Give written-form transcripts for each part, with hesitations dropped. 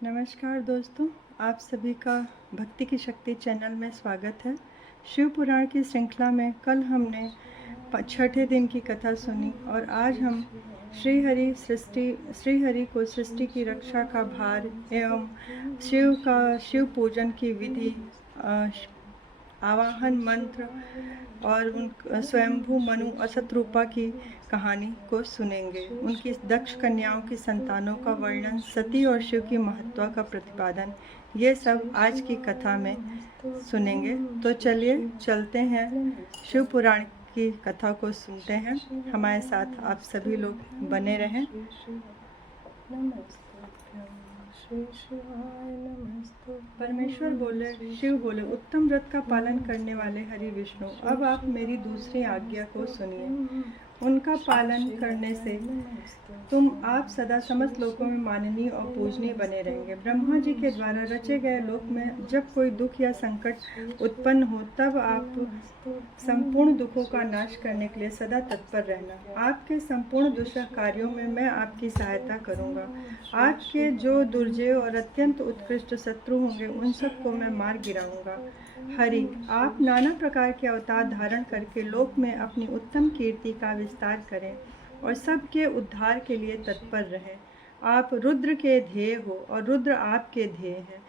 नमस्कार दोस्तों, आप सभी का भक्ति की शक्ति चैनल में स्वागत है। शिव पुराण की श्रृंखला में कल हमने छठे दिन की कथा सुनी और आज हम श्री हरि को सृष्टि की रक्षा का भार एवं शिव पूजन की विधि, आवाहन मंत्र और उन स्वयंभू मनु और शत्रुपा की कहानी को सुनेंगे। उनकी दक्ष कन्याओं की संतानों का वर्णन, सती और शिव की महत्व का प्रतिपादन, ये सब आज की कथा में सुनेंगे। तो चलिए चलते हैं, शिव पुराण की कथा को सुनते हैं। हमारे साथ आप सभी लोग बने रहें। परमेश्वर बोले, शिव बोले, उत्तम व्रत का पालन करने वाले हरि विष्णु, अब आप मेरी दूसरी आज्ञा को सुनिए। उनका पालन करने से आप सदा समस्त लोकों में माननीय और पूजनीय बने रहेंगे। ब्रह्मा जी के द्वारा रचे गए लोक में जब कोई दुख या संकट उत्पन्न हो, तब आप संपूर्ण दुखों का नाश करने के लिए सदा तत्पर रहना। आपके संपूर्ण दुष्ट कार्यों में मैं आपकी सहायता करूंगा। आपके जो दुर्जय और अत्यंत उत्कृष्ट शत्रु होंगे, उन सबको मैं मार गिराऊंगा। हरि, आप नाना प्रकार के अवतार धारण करके लोक में अपनी उत्तम कीर्ति का विस्तार करें और सबके उद्धार के लिए तत्पर रहें। आप रुद्र के ध्येय हो और रुद्र आपके ध्येय हैं।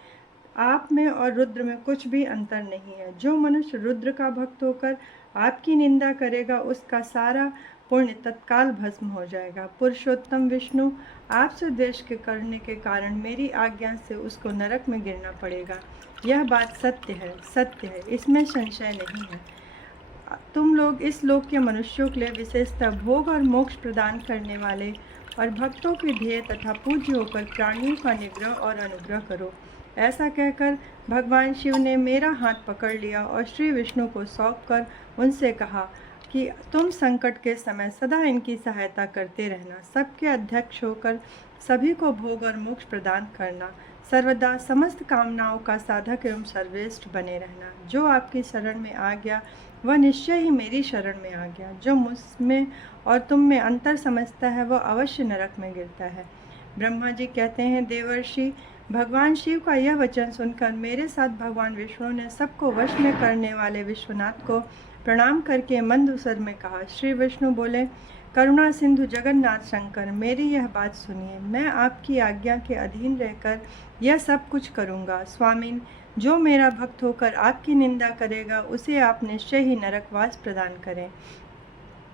आप में और रुद्र में कुछ भी अंतर नहीं है। जो मनुष्य रुद्र का भक्त होकर आपकी निंदा करेगा, उसका सारा पुण्य तत्काल भस्म हो जाएगा। पुरुषोत्तम विष्णु, आपसे द्वेष के करने के कारण मेरी आज्ञा से उसको नरक में गिरना पड़ेगा। यह बात सत्य है, सत्य है, इसमें संशय नहीं है। तुम लोग इस लोक के मनुष्यों के लिए विशेषतः भोग और मोक्ष प्रदान करने वाले और भक्तों के ध्येय तथा पूज्य होकर प्राणियों का निग्रह और अनुग्रह करो। ऐसा कहकर भगवान शिव ने मेरा हाथ पकड़ लिया और श्री विष्णु को सौंपकर उनसे कहा कि तुम संकट के समय सदा इनकी सहायता करते रहना, सबके अध्यक्ष होकर सभी को भोग और मोक्ष प्रदान करना, सर्वदा समस्त कामनाओं का साधक एवं सर्वश्रेष्ठ बने रहना। जो आपकी शरण में आ गया वह निश्चय ही मेरी शरण में आ गया। जो मुझ में और तुम में अंतर समझता है वह अवश्य नरक में गिरता है। ब्रह्मा जी कहते हैं, देवर्षि, भगवान शिव का यह वचन सुनकर मेरे साथ भगवान विष्णु ने सबको वश में करने वाले विश्वनाथ को प्रणाम करके मंद स्वर में कहा। श्री विष्णु बोले, करुणा सिंधु जगन्नाथ शंकर, मेरी यह बात सुनिए। मैं आपकी आज्ञा के अधीन रहकर यह सब कुछ करूँगा। स्वामीन, जो मेरा भक्त होकर आपकी निंदा करेगा, उसे आप निश्चय ही नरकवास प्रदान करें।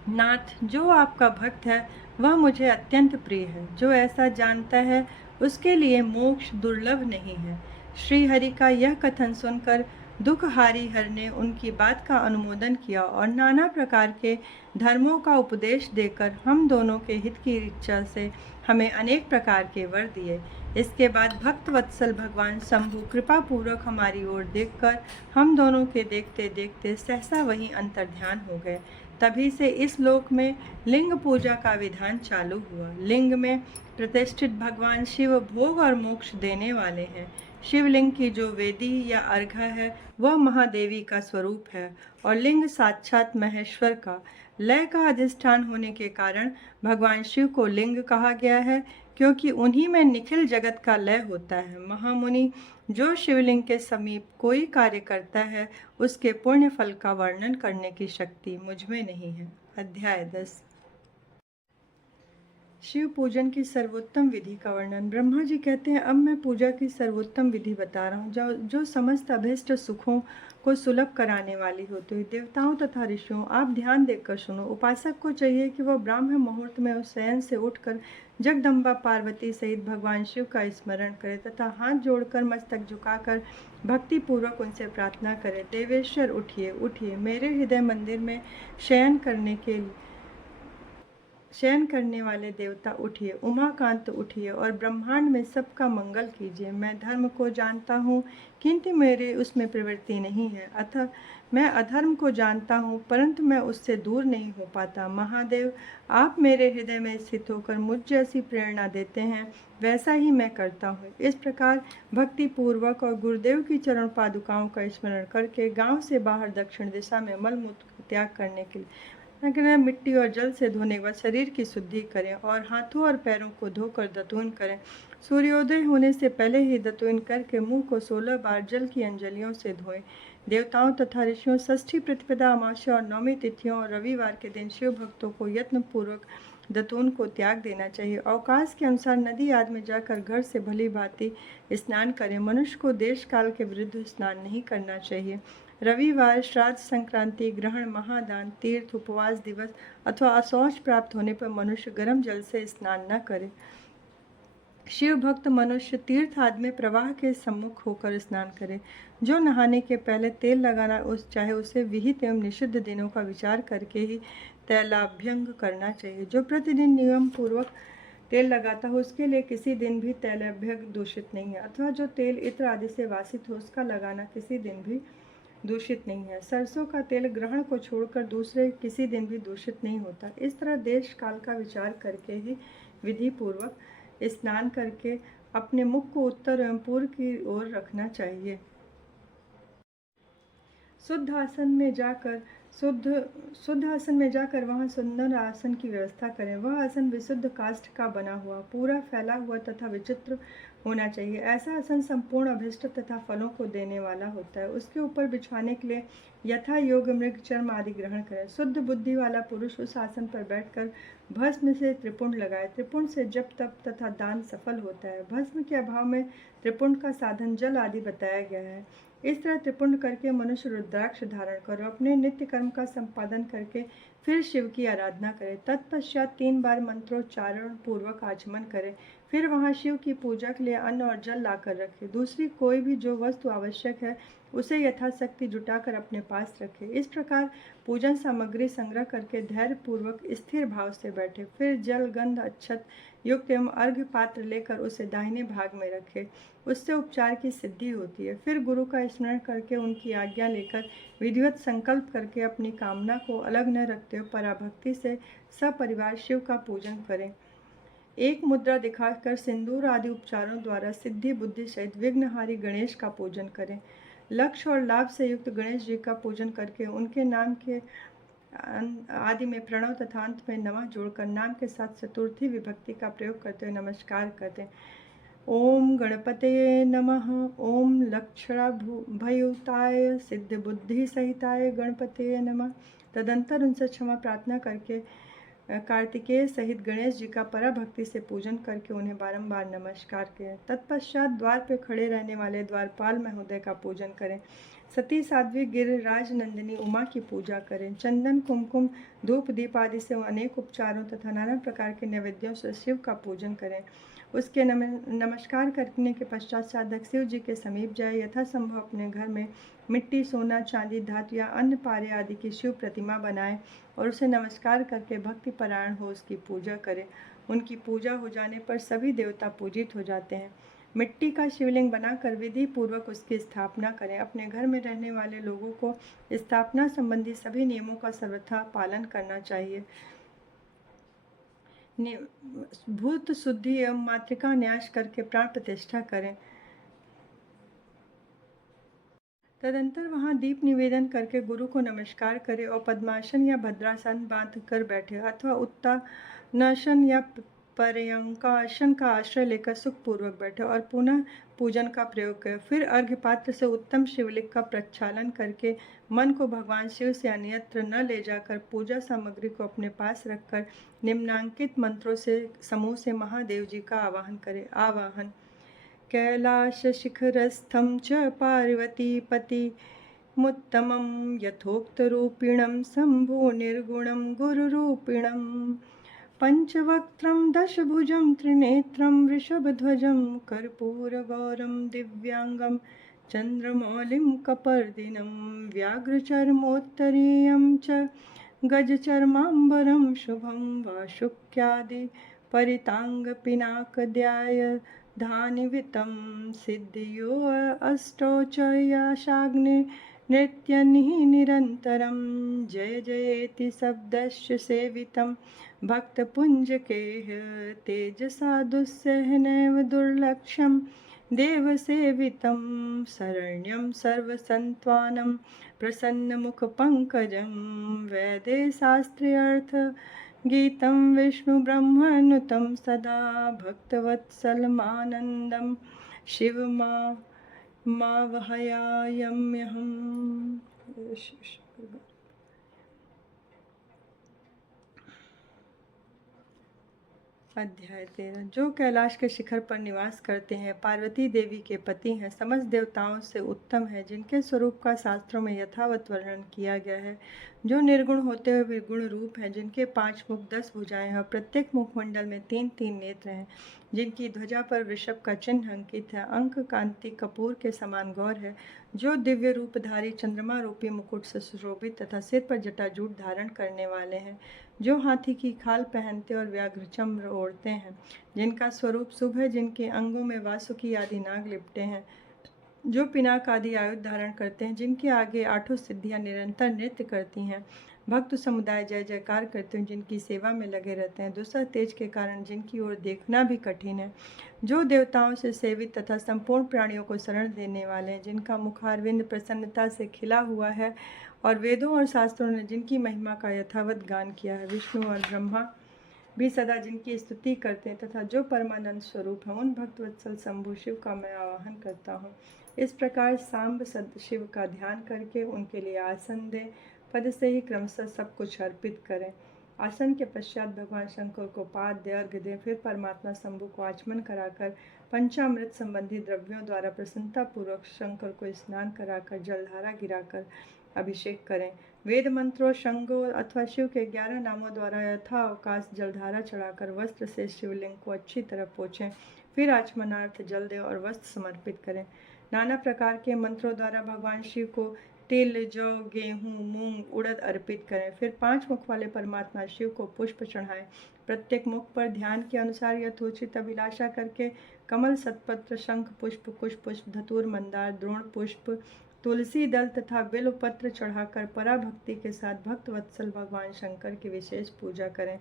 नाथ, जो आपका भक्त है वह मुझे अत्यंत प्रिय है। जो ऐसा जानता है उसके लिए मोक्ष दुर्लभ नहीं है। श्री हरि का यह कथन सुनकर दुखहारी हर ने उनकी बात का अनुमोदन किया और नाना प्रकार के धर्मों का उपदेश देकर हम दोनों के हित की इच्छा से हमें अनेक प्रकार के वर दिए। इसके बाद भक्त वत्सल भगवान शंभु कृपा पूर्वक हमारी ओर देखकर हम दोनों के देखते देखते सहसा वहीं अंतर्ध्यान हो गए। तभी से इस लोक में लिंग पूजा का विधान चालू हुआ। लिंग में प्रतिष्ठित भगवान शिव भोग और मोक्ष देने वाले हैं। शिवलिंग की जो वेदी या अर्घा है वह महादेवी का स्वरूप है और लिंग साक्षात महेश्वर का लय का अधिष्ठान होने के कारण भगवान शिव को लिंग कहा गया है, क्योंकि उन्हीं में निखिल जगत का लय होता है। महामुनि, जो शिवलिंग के समीप कोई कार्य करता है उसके पुण्य फल का वर्णन करने की शक्ति मुझ में नहीं है। अध्याय 10। शिव पूजन की सर्वोत्तम विधि का वर्णन। ब्रह्मा जी कहते हैं, अब मैं पूजा की सर्वोत्तम विधि बता रहा हूँ जो समस्त अभीष्ट सुखों को सुलभ कराने वाली होती है। देवताओं तथा ऋषियों, आप ध्यान देकर सुनो। उपासक को चाहिए कि वह ब्राह्म मुहूर्त में उस शयन से उठकर जगदम्बा पार्वती सहित भगवान शिव का स्मरण करे तथा हाथ जोड़कर मस्तक झुकाकर भक्ति पूर्वक उनसे प्रार्थना करे। देवेश्वर उठिए, उठिए, मेरे हृदय मंदिर में शयन करने वाले देवता उठिए, उमाकांत उठिए और ब्रह्मांड में सबका मंगल कीजिए। मैं धर्म को जानता हूँ किंतु मेरे उसमें प्रवृत्ति नहीं है, अतः मैं अधर्म को जानता हूँ परंतु मैं उससे दूर नहीं हो पाता। महादेव, आप मेरे हृदय में स्थित होकर मुझ जैसी प्रेरणा देते हैं, वैसा ही मैं करता हूँ। इस प्रकार भक्ति पूर्वक और गुरुदेव की चरण पादुकाओं का स्मरण करके गांव से बाहर दक्षिण दिशा में मलमूत्र त्याग करने के लिए अगर मिट्टी और जल से धोने के बाद शरीर की शुद्धि करें और हाथों और पैरों को धोकर दतून करें। सूर्योदय होने से पहले ही दतून करके मुंह को 16 बार जल की अंजलियों से धोएं। देवताओं तथा ऋषियों, षष्ठी, प्रतिपदा, अमावस्या और नौमी तिथियों और रविवार के दिन शिव भक्तों को यत्नपूर्वक दतून को त्याग देना चाहिए। अवकाश के अनुसार नदी आदि में जाकर घर से भली भांति स्नान करें। मनुष्य को देश काल के विरुद्ध स्नान नहीं करना चाहिए। रविवार, श्राद्ध, संक्रांति, ग्रहण, महादान, तीर्थ, उपवास दिवस अथवा अशौच प्राप्त होने पर मनुष्य गर्म जल से स्नान न करे। शिव भक्त मनुष्य तीर्थ आदि में प्रवाह के सम्मुख होकर स्नान करे। जो नहाने के पहले तेल लगाना चाहे उसे विहित एवं निषिद्ध दिनों का विचार करके ही तैलाभ्यंग करना चाहिए। जो प्रतिदिन नियम पूर्वक तेल लगाता हो उसके लिए किसी दिन भी तैलाभ्यंग दूषित नहीं है, अथवा जो तेल इत्र आदि से वासित हो उसका लगाना किसी दिन भी दूषित नहीं है। सरसों का तेल ग्रहण को छोड़कर दूसरे किसी दिन भी दूषित नहीं होता। इस तरह देश काल का विचार करके ही विधि पूर्वक स्नान करके अपने मुख को उत्तर एवं पूर्व की ओर रखना चाहिए। शुद्ध आसन में जाकर वहाँ सुंदर आसन की व्यवस्था करें। वह आसन विशुद्ध काष्ठ का बना हुआ, पूरा फैला हुआ तथा विचित्र होना चाहिए। ऐसा आसन संपूर्ण अभिष्ट तथा फलों को देने वाला होता है। उसके ऊपर बिछाने के लिए यथा योग मृग चर्म आदि ग्रहण करें। शुद्ध बुद्धि वाला पुरुष उस आसन पर बैठकर भस्म से त्रिपुंड लगाए। त्रिपुंड से जप, तप तथा दान सफल होता है। भस्म के अभाव में त्रिपुंड का साधन जल आदि बताया गया है। इस तरह त्रिपुंड करके मनुष्य रुद्राक्ष धारण कर अपने नित्य कर्म का संपादन करके फिर शिव की आराधना करे। तत्पश्चात 3 बार मंत्रोच्चारण पूर्वक आचमन करे। फिर वहाँ शिव की पूजा के लिए अन्न और जल लाकर रखे। दूसरी कोई भी जो वस्तु आवश्यक है उसे यथाशक्ति जुटाकर अपने पास रखे। इस प्रकार पूजन सामग्री संग्रह करके धैर्य पूर्वक स्थिर भाव से बैठे। फिर जल, गंध, अक्षत युक्त एवं अर्घ्य पात्र लेकर उसे दाहिने भाग में रखे। उससे उपचार की सिद्धि होती है। फिर गुरु का स्मरण करके उनकी आज्ञा लेकर विधिवत संकल्प करके अपनी कामना को अलग न रखते हुए पराभक्ति से सपरिवार शिव का पूजन करें। एक मुद्रा दिखाकर सिंदूर आदि उपचारों द्वारा सिद्धि बुद्धि सहित विघ्नहारी गणेश का पूजन करें। लक्ष्य और लाभ से युक्त गणेश जी का पूजन करके उनके नाम के आदि में प्रणव तथा अंत में नमः जोड़कर नाम के साथ चतुर्थी विभक्ति का प्रयोग करते हुए नमस्कार करते हैं। ओम गणपतये नमः। ओम लक्षणाभयुताय सिद्ध बुद्धि सहिताय गणपतये नमः। तदंतर उनसे क्षमा प्रार्थना करके कार्तिकेय सहित गणेश जी का पराभक्ति से पूजन करके उन्हें बारंबार नमस्कार करें। तत्पश्चात द्वार पर खड़े रहने वाले द्वारपाल महोदय का पूजन करें। सती साध्वी गिरिराज नंदिनी उमा की पूजा करें। चंदन, कुमकुम, धूप, दीप आदि से अनेक उपचारों तथा नाना प्रकार के नैवेद्यों से शिव का पूजन करें। उसके नमस्कार करने के पश्चात साधक शिव जी के समीप जाए। यथासंभव अपने घर में मिट्टी, सोना, चांदी, धातु या अन्य पारे आदि की शिव प्रतिमा बनाए और उसे नमस्कार करके भक्ति परायण हो उसकी पूजा करें। उनकी पूजा हो जाने पर सभी देवता पूजित हो जाते हैं। मिट्टी का शिवलिंग बनाकर विधि पूर्वक उसकी स्थापना करें। अपने घर में रहने वाले लोगों को स्थापना संबंधी सभी नियमों का सर्वथा पालन करना चाहिए। भूत शुद्धि एवं मातृका न्यास करके प्राण प्रतिष्ठा करें। तदंतर वहाँ दीप निवेदन करके गुरु को नमस्कार करें और पद्मासन या भद्रासन बांध कर बैठे अथवा उत्तानासन या पर्यंकासन का आश्रय लेकर सुखपूर्वक बैठे और पुनः पूजन का प्रयोग करें। फिर अर्घ्य पात्र से उत्तम शिवलिंग का प्रक्षालन करके मन को भगवान शिव से अन्यत्र न ले जाकर पूजा सामग्री को अपने पास रखकर निम्नांकित मंत्रों से समूह से महादेव जी का आवाहन करें। आवाहन। कैलाश शिखरस्थं च पार्वतीपति मुत्तमं यथोक्तरूपिणं शम्भो निर्गुणं गुरुरूपिणं पंचवक्त्रं दशभुजं त्रिनेत्रं वृषभध्वजं कर्पूरगौरं दिव्यांगं चंद्रमौलिं कपर्दिनं व्याघ्रचर्मोत्तरीयं च गजचर्माम्बरं शुभं वासुक्यादि परितांगपिनाकद्याय धानिवितं सिद्धियो अष्टौ च यशाग्ने नृत्यनिः निरन्तरं जय जयेति शब्दस्य सेवितं भक्तपुञ्जकेः तेजसा दुस्सहनैव दुर्लक्ष्यं देवसेवितं शरण्यं सर्वसन्त्वानं प्रसन्नमुखपङ्कजं वैदे शास्त्रे अर्थगीतं विष्णुब्रह्मनुतं सदा भक्तवत्सलमानन्दं शिवमावहयाम्यहम्। अध्याय 13। जो कैलाश के शिखर पर निवास करते हैं, पार्वती देवी के पति हैं, समस्त देवताओं से उत्तम है, जिनके स्वरूप का शास्त्रों में यथावत वर्णन किया गया है, जो निर्गुण होते हुए विगुण रूप हैं, जिनके 5 मुख 10 भुजाएं हैं, प्रत्येक मुखमंडल में 3-3 नेत्र हैं, जिनकी ध्वजा पर वृषभ का चिन्ह अंकित है, अंक कांति कपूर के समान गौर है, जो दिव्य रूपधारी चंद्रमा रूपी मुकुट से सुशोभित तथा सिर पर जटाजूट धारण करने वाले हैं, जो हाथी की खाल पहनते और व्याघ्रचर्म ओढ़ते हैं, जिनका स्वरूप शुभ है, जिनके अंगों में वासुकी आदि नाग लिपटे हैं, जो पिनाक आदि आयुध धारण करते हैं, जिनके आगे 8 सिद्धियां निरंतर नृत्य करती हैं, भक्त समुदाय जय जयकार करते हैं, जिनकी सेवा में लगे रहते हैं, दूसरा तेज के कारण जिनकी ओर देखना भी कठिन है, जो देवताओं से सेवित तथा संपूर्ण प्राणियों को शरण देने वाले हैं, जिनका मुखारविंद प्रसन्नता से खिला हुआ है और वेदों और शास्त्रों ने जिनकी महिमा का यथावत गान किया है, विष्णु और ब्रह्मा भी सदा जिनकी स्तुति करते हैं, तथा जो परमानंद स्वरूप है, उन भक्तवत्सल शंभु शिव का मैं आवाहन करता हूँ। इस प्रकार सांब शिव का ध्यान करके उनके लिए आसन दें, पद से ही क्रमशः सब कुछ अर्पित करें। आसन के पश्चात भगवान शंकर को पाद्य अर्घ्य दें, फिर परमात्मा शंभु को आचमन कराकर पंचामृत संबंधी द्रव्यों द्वारा प्रसन्नता पूर्वक शंकर को स्नान कराकर जलधारा गिराकर अभिषेक करें। वेद मंत्रों, शंगों अथवा शिव के 11 नामों द्वारा यथा अवकाश जलधारा चढ़ाकर वस्त्र से शिवलिंग को अच्छी तरह पोंछें, फिर आचमनार्थ जल दें और वस्त्र समर्पित करें। नाना प्रकार के मंत्रों द्वारा भगवान शिव को तिल, जौ, गेहूँ, मूंग, उड़द अर्पित करें, फिर 5 मुख वाले परमात्मा शिव को पुष्प चढ़ाएं। प्रत्येक मुख पर ध्यान के अनुसार यथोचित अभिलाषा करके कमल, सतपत्र, शंख पुष्प, कुश पुष्प, धतूर, मंदार, द्रोण पुष्प, तुलसी दल तथा बेल पत्र चढ़ाकर पराभक्ति के साथ भक्त वत्सल भगवान शंकर की विशेष पूजा करें।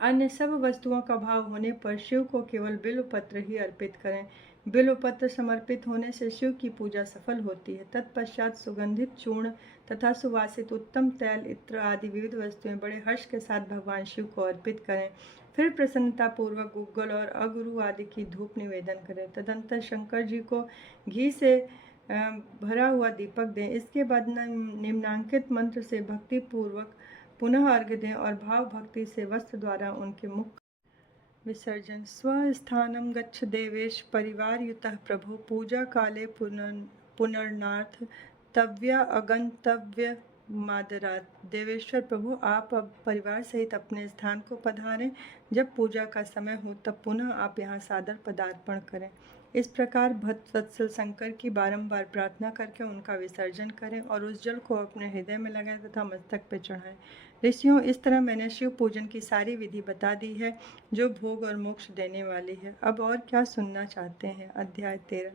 अन्य सब वस्तुओं का भाव होने पर शिव को केवल बिल्व पत्र ही अर्पित करें। बिल्व पत्र समर्पित होने से शिव की पूजा सफल होती है। तत्पश्चात सुगंधित चूर्ण तथा सुवासित उत्तम तैल, इत्र आदि विविध वस्तुएं बड़े हर्ष के साथ भगवान शिव को अर्पित करें। फिर प्रसन्नता पूर्वक गुग्गल और अगुरु आदि की धूप निवेदन करें। तदंतर शंकर जी को घी से भरा हुआ दीपक दें। इसके बाद निम्नांकित मंत्र से भक्ति पूर्वक पुनः अर्घ्य दें और भाव भक्ति से वस्त्र द्वारा उनके मुख विसर्जन। स्वस्थानं गच्छ देवेश परिवारयुतः प्रभु, पूजा काले पुनर्नाथ तव्या अगंतव्य मादरात। देवेश्वर प्रभु, आप अब परिवार सहित अपने स्थान को पधारें। जब पूजा का समय हो तब पुनः आप यहाँ सादर पदार्पण करें। इस प्रकार भक्तवत्सल शंकर की बारंबार प्रार्थना करके उनका विसर्जन करें और उस जल को अपने हृदय में लगाएं तथा मस्तक पर चढ़ाएं। ऋषियों, इस तरह मैंने शिव पूजन की सारी विधि बता दी है, जो भोग और मोक्ष देने वाली है। अब और क्या सुनना चाहते हैं? अध्याय 13।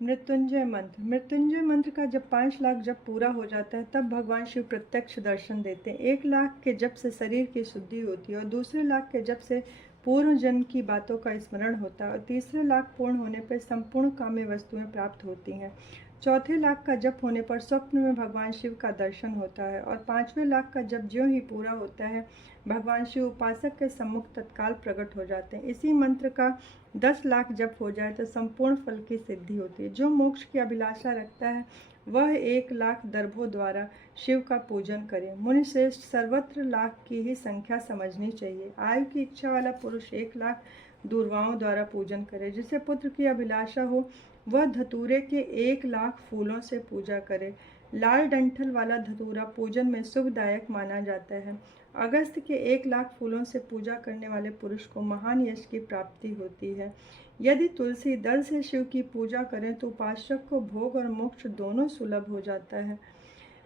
मृत्युंजय मंत्र। मृत्युंजय मंत्र का जब 5 लाख जप पूरा हो जाता है तब भगवान शिव प्रत्यक्ष दर्शन देते हैं। 1 लाख के जप से शरीर की शुद्धि होती है और दूसरे लाख के जप से पूर्व जन्म की बातों का स्मरण होता है और तीसरे लाख पूर्ण होने पर संपूर्ण काम्य वस्तुएं प्राप्त होती हैं। चौथे लाख का जप होने पर स्वप्न में भगवान शिव का दर्शन होता है और 5वें लाख का जप ज्यों ही पूरा होता है भगवान शिव उपासक के सम्मुख तत्काल प्रकट हो जाते हैं। इसी मंत्र का 10 लाख जप हो जाए तो संपूर्ण फल की सिद्धि होती है। जो मोक्ष की अभिलाषा रखता है वह 1 लाख दर्भों द्वारा शिव का पूजन करे। मुनिश्रेष्ठ, सर्वत्र लाख की ही संख्या समझनी चाहिए। आयु की इच्छा वाला पुरुष 1 लाख दूर्वाओं द्वारा पूजन करे। जिसे पुत्र की अभिलाषा हो वह धतूरे के 1 लाख फूलों से पूजा करे। लाल डंठल वाला धतूरा पूजन में शुभदायक माना जाता है। अगस्त के 1 लाख फूलों से पूजा करने वाले पुरुष को महान यश की प्राप्ति होती है। यदि तुलसी दल से शिव की पूजा करें तो उपासक को भोग और मोक्ष दोनों सुलभ हो जाता है।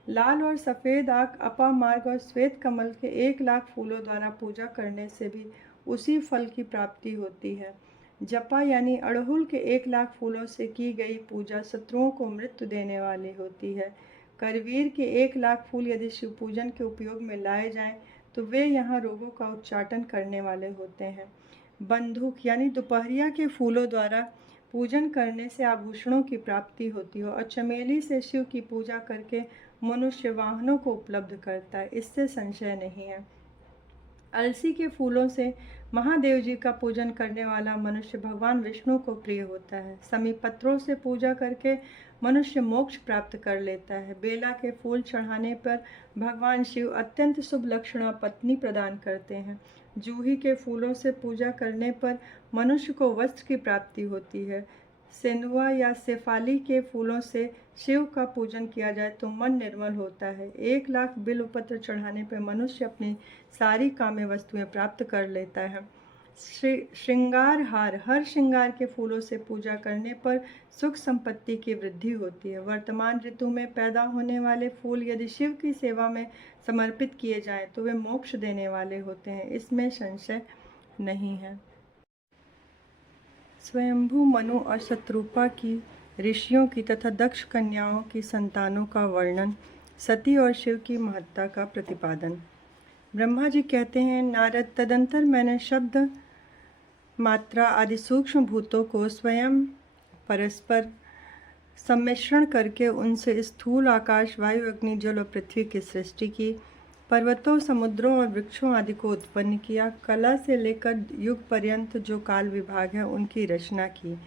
लाल और सफ़ेद आँख, अपामार्ग और श्वेत कमल के 1 लाख फूलों द्वारा पूजा करने से भी उसी फल की प्राप्ति होती है। जपा यानी अड़हुल के 1 लाख फूलों से की गई पूजा शत्रुओं को मृत्यु देने वाली होती है। करवीर के 1 लाख फूल यदि शिव पूजन के उपयोग में लाए जाएं तो वे यहाँ रोगों का उच्चाटन करने वाले होते हैं। बंदूक यानी दोपहरिया के फूलों द्वारा पूजन करने से आभूषणों की प्राप्ति होती है और चमेली से शिव की पूजा करके मनुष्य वाहनों को उपलब्ध करता है, इससे संशय नहीं है। अलसी के फूलों से महादेव जी का पूजन करने वाला मनुष्य भगवान विष्णु को प्रिय होता है। समी पत्रों से पूजा करके मनुष्य मोक्ष प्राप्त कर लेता है। बेला के फूल चढ़ाने पर भगवान शिव अत्यंत शुभ लक्षणा पत्नी प्रदान करते हैं। जूही के फूलों से पूजा करने पर मनुष्य को वस्त्र की प्राप्ति होती है। सेनुआ या शेफाली के फूलों से शिव का पूजन किया जाए तो मन निर्मल होता है। 1,00,000 बिल्वपत्र चढ़ाने पर मनुष्य अपनी सारी काम्य वस्तुएं प्राप्त कर लेता है। श्रृंगार हार, हर श्रृंगार के फूलों से पूजा करने पर सुख संपत्ति की वृद्धि होती है। वर्तमान ऋतु में पैदा होने वाले फूल यदि शिव की सेवा में समर्पित किए जाएं तो वे मोक्ष देने वाले होते हैं, इसमें संशय नहीं है। स्वयंभू मनु और शत्रुपा की, ऋषियों की तथा दक्ष कन्याओं की संतानों का वर्णन, सती और शिव की महत्ता का प्रतिपादन। ब्रह्मा जी कहते हैं, नारद, तदंतर मैंने शब्द, मात्रा आदि सूक्ष्म भूतों को स्वयं परस्पर सम्मिश्रण करके उनसे स्थूल आकाश, वायु, अग्नि, जल और पृथ्वी की सृष्टि की। पर्वतों, समुद्रों और वृक्षों आदि को उत्पन्न किया। कला से लेकर युग पर्यंत जो काल विभाग है उनकी रचना की।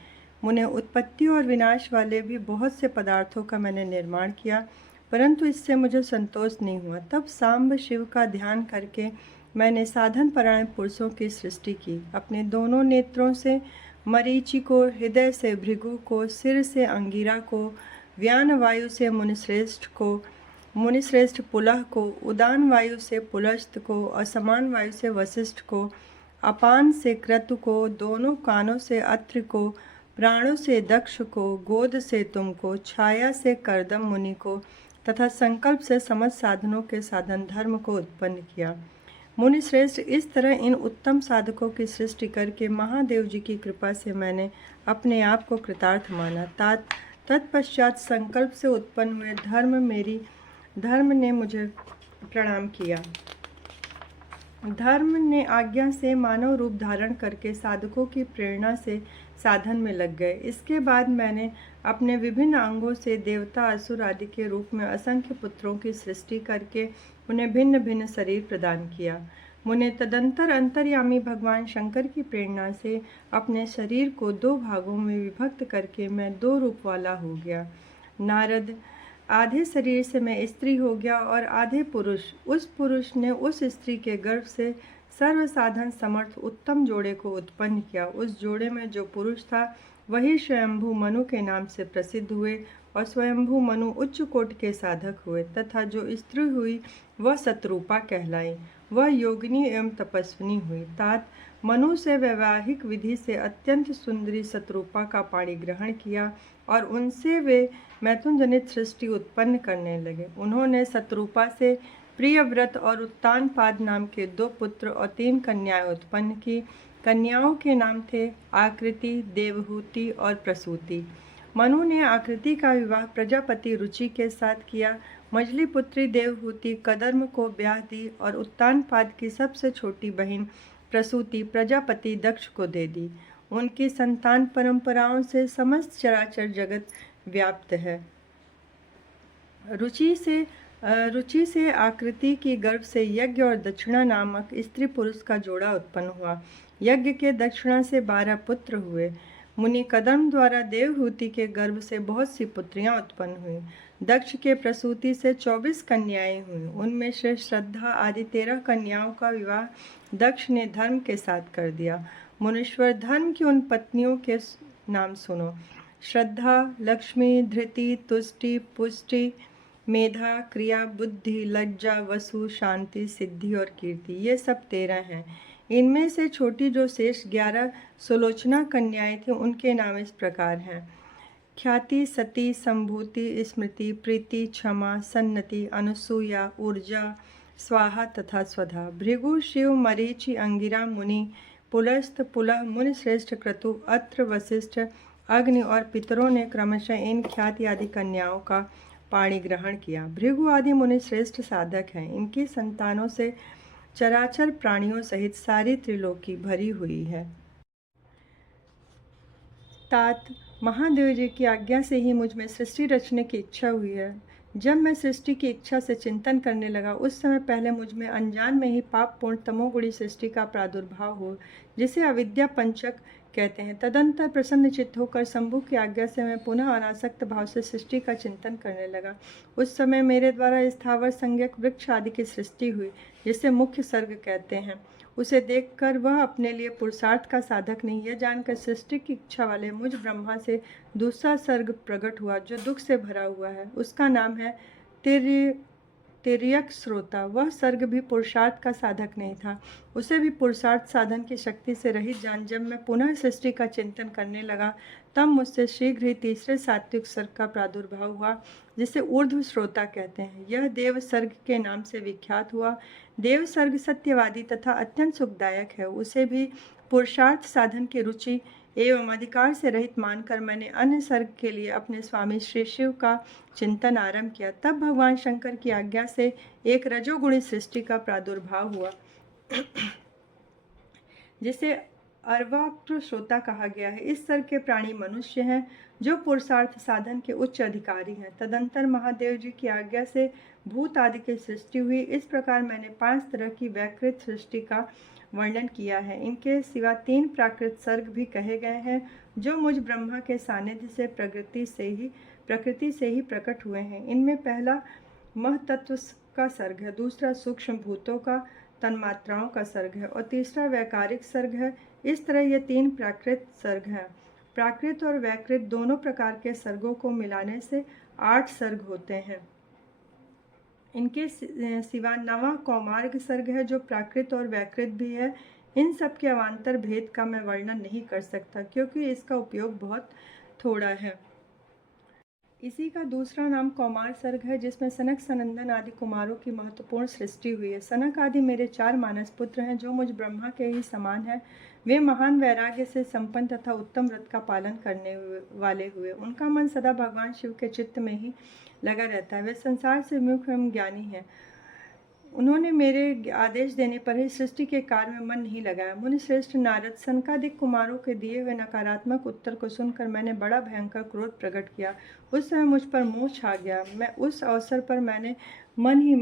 मुने उत्पत्ति और विनाश वाले भी बहुत से पदार्थों का मैंने निर्माण किया, परंतु इससे मुझे संतोष नहीं हुआ। तब सांब शिव का ध्यान करके मैंने साधन परायण पुरुषों की सृष्टि की। अपने दोनों नेत्रों से मरीचि को, हृदय से भृगु को, सिर से अंगिरा को, व्यान वायु से मुनिश्रेष्ठ को, मुनिश्रेष्ठ पुलह को, उदान वायु से पुलस्त को, असमान वायु से वशिष्ठ को, अपान से क्रतु को, दोनों कानों से अत्रि को, प्राणों से दक्ष को, गोद से तुमको, छाया से करदम मुनि को तथा संकल्प से समस्त साधनों के साधन धर्म को उत्पन्न किया। मुनिश्रेष्ठ, इस तरह इन उत्तम साधकों की सृष्टि करके महादेव जी की कृपा से मैंने अपने आप को कृतार्थ माना। तत्पश्चात संकल्प से उत्पन्न हुए धर्म ने मुझे प्रणाम किया। धर्म ने आज्ञा से मानव रूप धारण करके साधकों की प्रेरणा से साधन में लग गए। इसके बाद मैंने अपने विभिन्न अंगों से देवता, असुर आदि के रूप में असंख्य पुत्रों की सृष्टि करके उन्हें भिन्न भिन्न शरीर प्रदान किया। मुने तदंतर अंतर्यामी भगवान शंकर की प्रेरणा से अपने शरीर को 2 भागों में विभक्त करके मैं 2 रूप वाला हो गया। नारद, आधे शरीर से मैं स्त्री हो गया और आधे पुरुष। उस पुरुष ने उस स्त्री के गर्भ से सर्व साधन समर्थ उत्तम जोड़े को उत्पन्न किया। उस जोड़े में जो पुरुष था वही स्वयंभू मनु के नाम से प्रसिद्ध हुए और स्वयंभू मनु उच्च कोटि के साधक हुए तथा जो स्त्री हुई वह शत्रुपा कहलाई। वह योगिनी एवं तपस्विनी हुई। तात मनु से वैवाहिक विधि से अत्यंत सुंदरी शत्रुपा का पाणी ग्रहण किया और उनसे वे मैथुनजनित सृष्टि उत्पन्न करने लगे। उन्होंने शत्रुपा से प्रियव्रत और उत्तानपाद नाम के 2 पुत्र और 3 कन्याएं उत्पन्न की। कन्याओं के नाम थे आकृति, देवहूति और प्रसूति। मनु ने आकृति का विवाह प्रजापति रुचि के साथ किया। मजली पुत्री देवहूति कदर्म को ब्याह दी और उत्तानपाद की सबसे छोटी बहन प्रसूति प्रजापति दक्ष को दे दी। उनकी संतान परंपराओं से समस्त चराचर जगत व्याप्त है। रुचि से आकृति की गर्भ से यज्ञ और दक्षिणा नामक स्त्री पुरुष का जोड़ा उत्पन्न हुआ। यज्ञ के दक्षिणा से 12 पुत्र हुए। मुनि कदम द्वारा देवहूति के गर्भ से बहुत सी पुत्रियां उत्पन्न हुई। दक्ष के प्रसूति से 24 कन्याएं हुई। उनमें से श्रद्धा आदि 13 कन्याओं का विवाह दक्ष ने धर्म के साथ कर दिया। मुनीश्वर, धर्म की उन पत्नियों के नाम सुनो। श्रद्धा, लक्ष्मी, धृति, तुष्टि, पुष्टि, मेधा, क्रिया, बुद्धि, लज्जा, वसु, शांति, सिद्धि और कीर्ति, ये सब 13 हैं। इनमें से छोटी जो शेष 11 सुलोचना कन्याएं थीं उनके नाम इस प्रकार हैं: ख्याति, सती, संभूति, स्मृति, प्रीति, क्षमा, सन्नति, अनुसूया, ऊर्जा, स्वाहा तथा स्वधा। भृगु, शिव, मरीचि, अंगिरा, मुनि, पुलस्त, पुलह, मुनिश्रेष्ठ, क्रतु, अत्र, वशिष्ठ, अग्नि और पितरों ने क्रमशः इन ख्याति आदि कन्याओं का पाणी ग्रहण किया। भृगु आदि मुनिश्रेष्ठ साधक हैं। इनकी संतानों से चराचर प्राणियों सहित सारी त्रिलोकी भरी हुई है। तात महादेव जी की आज्ञा से ही मुझ में सृष्टि रचने की इच्छा हुई है। जब मैं सृष्टि की इच्छा से चिंतन करने लगा, उस समय पहले मुझ में अनजान में ही पापपूर्ण तमोगुणी सृष्टि का प्रादुर्भाव हो, जिसे अविद्या पंचक कहते हैं। तदंतर प्रसन्न चित्त होकर शंभु की आज्ञा से मैं पुनः अनासक्त भाव से सृष्टि का चिंतन करने लगा। उस समय मेरे द्वारा स्थावर संज्ञक वृक्ष आदि की सृष्टि हुई, जिसे मुख्य सर्ग कहते हैं। उसे देखकर वह अपने लिए पुरुषार्थ का साधक नहीं, यह जानकर सृष्टि की इच्छा वाले मुझ ब्रह्मा से दूसरा सर्ग प्रकट हुआ, जो दुख से भरा हुआ है। उसका नाम है तिर्यक श्रोता। वह सर्ग भी पुरुषार्थ का साधक नहीं था, उसे भी पुरुषार्थ साधन की शक्ति से रहित जान जब मैं पुनः सृष्टि का चिंतन करने लगा, तब मुझसे शीघ्र ही तीसरे सात्विक सर्ग का प्रादुर्भाव हुआ, जिसे ऊर्ध्व श्रोता कहते हैं। यह देव सर्ग के नाम से विख्यात हुआ। देव सर्ग सत्यवादी तथा अत्यंत सुखदायक है। उसे भी पुरुषार्थ साधन की रुचि एवं अधिकार से रहित मानकर मैंने अन्य सर्ग के लिए अपने स्वामी श्री शिव का चिंतन आरंभ किया। तब भगवान शंकर की आज्ञा से एक रजोगुणी सृष्टि का प्रादुर्भाव हुआ, जिसे अर्वाक्र श्रोता कहा गया है। इस सर्ग के प्राणी मनुष्य हैं, जो पुरुषार्थ साधन के उच्च अधिकारी हैं। तदंतर महादेव जी की आज्ञा से भूत आदि की सृष्टि हुई। इस प्रकार मैंने 5 तरह की वैकृत सृष्टि का वर्णन किया है। इनके सिवा 3 प्राकृत सर्ग भी कहे गए हैं, जो मुझ ब्रह्मा के सानिध्य से प्रकृति से ही प्रकट हुए हैं। इनमें पहला महतत्व का सर्ग है, दूसरा सूक्ष्म भूतों का तन्मात्राओं का सर्ग है और तीसरा वैकारिक सर्ग है। इस तरह ये 3 प्राकृत सर्ग हैं। प्राकृत और वैकृत दोनों प्रकार के सर्गों को मिलाने से 8 सर्ग होते हैं। इनके सिवा 9वां कौमार्ग सर्ग है, जो प्राकृत और वैकृत भी है। इन सब के अवान्तर भेद का मैं वर्णन नहीं कर सकता, क्योंकि इसका उपयोग बहुत थोड़ा है। इसी का दूसरा नाम कौमार सर्ग है, जिसमें सनक सनंदन आदि कुमारों की महत्वपूर्ण सृष्टि हुई है। सनक आदि मेरे 4 मानस पुत्र हैं, जो मुझ ब्रह्मा के ही समान है। वे महान वैराग्य से संपन्न तथा उत्तम व्रत का पालन करने वाले हुए। उनका मन सदा भगवान शिव के चित्त में ही लगा रहता है। वे संसार से विमुख एवं ज्ञानी हैं। उन्होंने मेरे आदेश देने पर ही सृष्टि के कार्य में मन नहीं लगाया। मुनि श्रेष्ठ नारद, सनकादिक कुमारों के दिए हुए नकारात्मक उत्तर को सुनकर मैंने बड़ा भयंकर क्रोध प्रकट किया। उस समय मुझ पर मोह छा गया। मैं उस अवसर पर मैंने मन ही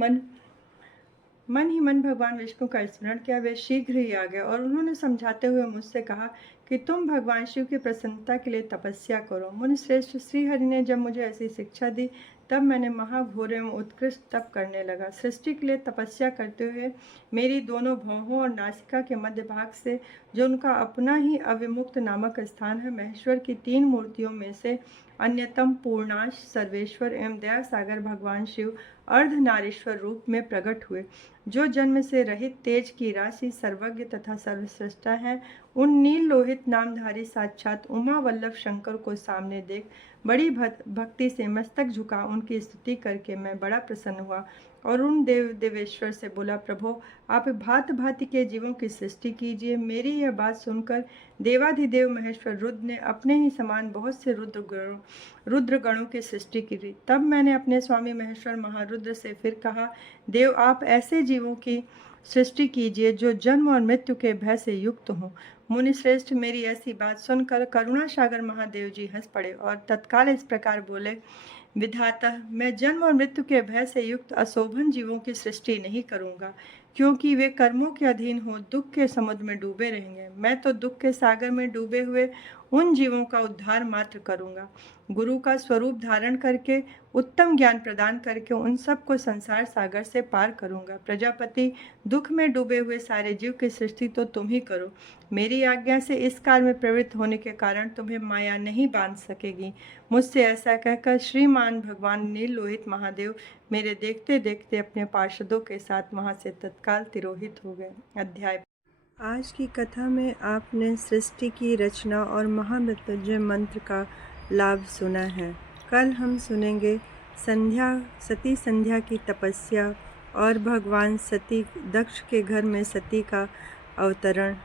मन भगवान विष्णु का स्मरण किया। वे शीघ्र ही आ गए और उन्होंने समझाते हुए मुझसे कहा कि तुम भगवान शिव की प्रसन्नता के लिए तपस्या करो। मुनि श्रेष्ठ श्रीहरि ने जब मुझे ऐसी शिक्षा दी, तब मैंने महाघोर एवं उत्कृष्ट तप करने लगा। सृष्टि के लिए तपस्या करते हुए मेरी दोनों भौहों और नासिका के मध्य भाग से, जो उनका अपना ही अविमुक्त नामक स्थान है, महेश्वर की 3 मूर्तियों में से अन्यतम पूर्णांश सर्वेश्वर एवं दया सागर भगवान शिव अर्धनारीश्वर रूप में प्रकट हुए, जो जन्म से रहित तेज की राशि, सर्वज्ञ तथा सर्वश्रेष्ठा हैं। उन नील लोहित नामधारी साक्षात उमा वल्लभ शंकर को सामने देख बड़ी भक्ति से मस्तक झुका उनकी स्तुति करके मैं बड़ा प्रसन्न हुआ और उन देवेश्वर से बोला, प्रभो आप भांति भांति के जीवों की सृष्टि कीजिए। मेरी यह बात सुनकर देवाधिदेव महेश्वर रुद्र ने अपने ही समान बहुत से रुद्रगणों की सृष्टि की। तब मैंने अपने स्वामी महेश्वर महारुद्र से फिर कहा, देव आप ऐसे जीवों की सृष्टि कीजिए जो जन्म और मृत्यु के भय से युक्त हों। मुनि श्रेष्ठ, मेरी ऐसी बात सुनकर करुणा सागर महादेव जी हंस पड़े और तत्काल इस प्रकार बोले, विधाता, मैं जन्म और मृत्यु के भय से युक्त अशोभन जीवों की सृष्टि नहीं करूंगा, क्योंकि वे कर्मों के अधीन हो दुख के समुद्र में डूबे रहेंगे। मैं तो दुख के सागर में डूबे हुए उन जीवों का उद्धार मात्र करूंगा। गुरु का स्वरूप धारण करके उत्तम ज्ञान प्रदान करके उन सबको संसार सागर से पार करूंगा। प्रजापति, दुख में डूबे हुए सारे जीव की सृष्टि तो तुम ही करो। मेरी आज्ञा से इस कार्य में प्रवृत्त होने के कारण तुम्हें माया नहीं बांध सकेगी। मुझसे ऐसा कहकर श्रीमान भगवान नील लोहित महादेव मेरे देखते देखते अपने पार्षदों के साथ वहां से तत्काल तिरोहित हो गए। अध्याय। आज की कथा में आपने सृष्टि की रचना और महामृत्युंजय मंत्र का लाभ सुना है। कल हम सुनेंगे सती संध्या की तपस्या और भगवान सती दक्ष के घर में सती का अवतरण।